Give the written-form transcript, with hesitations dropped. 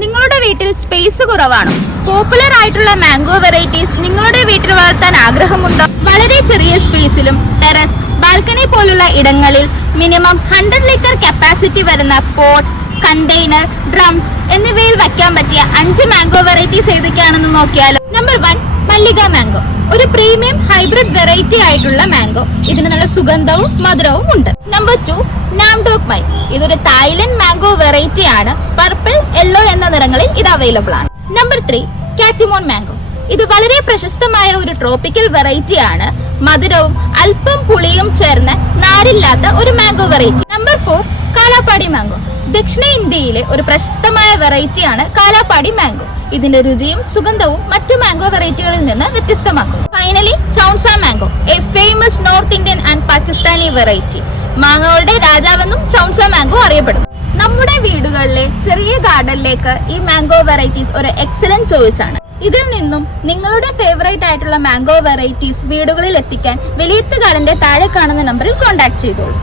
നിങ്ങളുടെ വീട്ടിൽ സ്പേസ് കുറവാണോ? പോപ്പുലർ ആയിട്ടുള്ള മാംഗോ വെറൈറ്റീസ് നിങ്ങളുടെ വീട്ടിൽ വളർത്താൻ ആഗ്രഹമുണ്ടോ? വളരെ ചെറിയ സ്പേസിലും ടെറസ്, ബാൽക്കണി പോലുള്ള ഇടങ്ങളിൽ മിനിമം 100 ലിറ്റർ കപ്പാസിറ്റി വരുന്ന പോട്ട്, കണ്ടെയ്നർ, ഡ്രംസ് എന്നിവയിൽ വയ്ക്കാൻ പറ്റിയ 5 മാംഗോ വെറൈറ്റീസ് ഏതൊക്കെയാണെന്ന് നോക്കിയാലോ. Number 1, Mallika mango. ഒരു പ്രീമിയം ഹൈബ്രിഡ് വെറൈറ്റി ആയിട്ടുള്ള മാംഗോ. ഇതിന് നല്ല സുഗന്ധവും മധുരവും ഉണ്ട്. Number 2, Nam Doc Mai. ഇതൊരു തായ്ലൻഡ് മാംഗോ വെറൈറ്റി ആണ്. പർപ്പിൾ, യെല്ലോ എന്ന നിറങ്ങളിൽ ഇത് അവൈലബിൾ ആണ്. Number 3, Katimon mango. ഇത് വളരെ പ്രശസ്തമായ ഒരു ട്രോപ്പിക്കൽ വെറൈറ്റി ആണ്. മധുരവും അല്പം പുളിയും ചേർന്ന് നാരില്ലാത്ത ഒരു mango variety. Number 4, Kalapadi mango. ദക്ഷിണ ഇന്ത്യയിലെ ഒരു പ്രശസ്തമായ വെറൈറ്റി ആണ് കാലാപ്പാടി മാംഗോ. ഇതിന്റെ രുചിയും സുഗന്ധവും മറ്റു മാംഗോ വെറൈറ്റികളിൽ നിന്ന് വ്യത്യസ്തമാക്കുന്നു. Finally, Chaunsa mango, a famous north Indian and Pakistani variety. മാങ്ങകളുടെ രാജാവെന്നും ചൗൺസ മാംഗോ അറിയപ്പെടുന്നു. നമ്മുടെ വീടുകളിലെ ചെറിയ ഗാർഡനിലേക്ക് ഈ മാംഗോ വെറൈറ്റീസ് ഒരു എക്സലന്റ് ചോയ്സ് ആണ്. ഇതിൽ നിന്നും നിങ്ങളുടെ ഫേവറേറ്റ് ആയിട്ടുള്ള മാംഗോ വെറൈറ്റീസ് വീടുകളിൽ എത്തിക്കാൻ വിലയിരുത്ത് ഗാർഡന്റെ താഴെ കാണുന്ന നമ്പറിൽ കോൺടാക്ട് ചെയ്തോളൂ.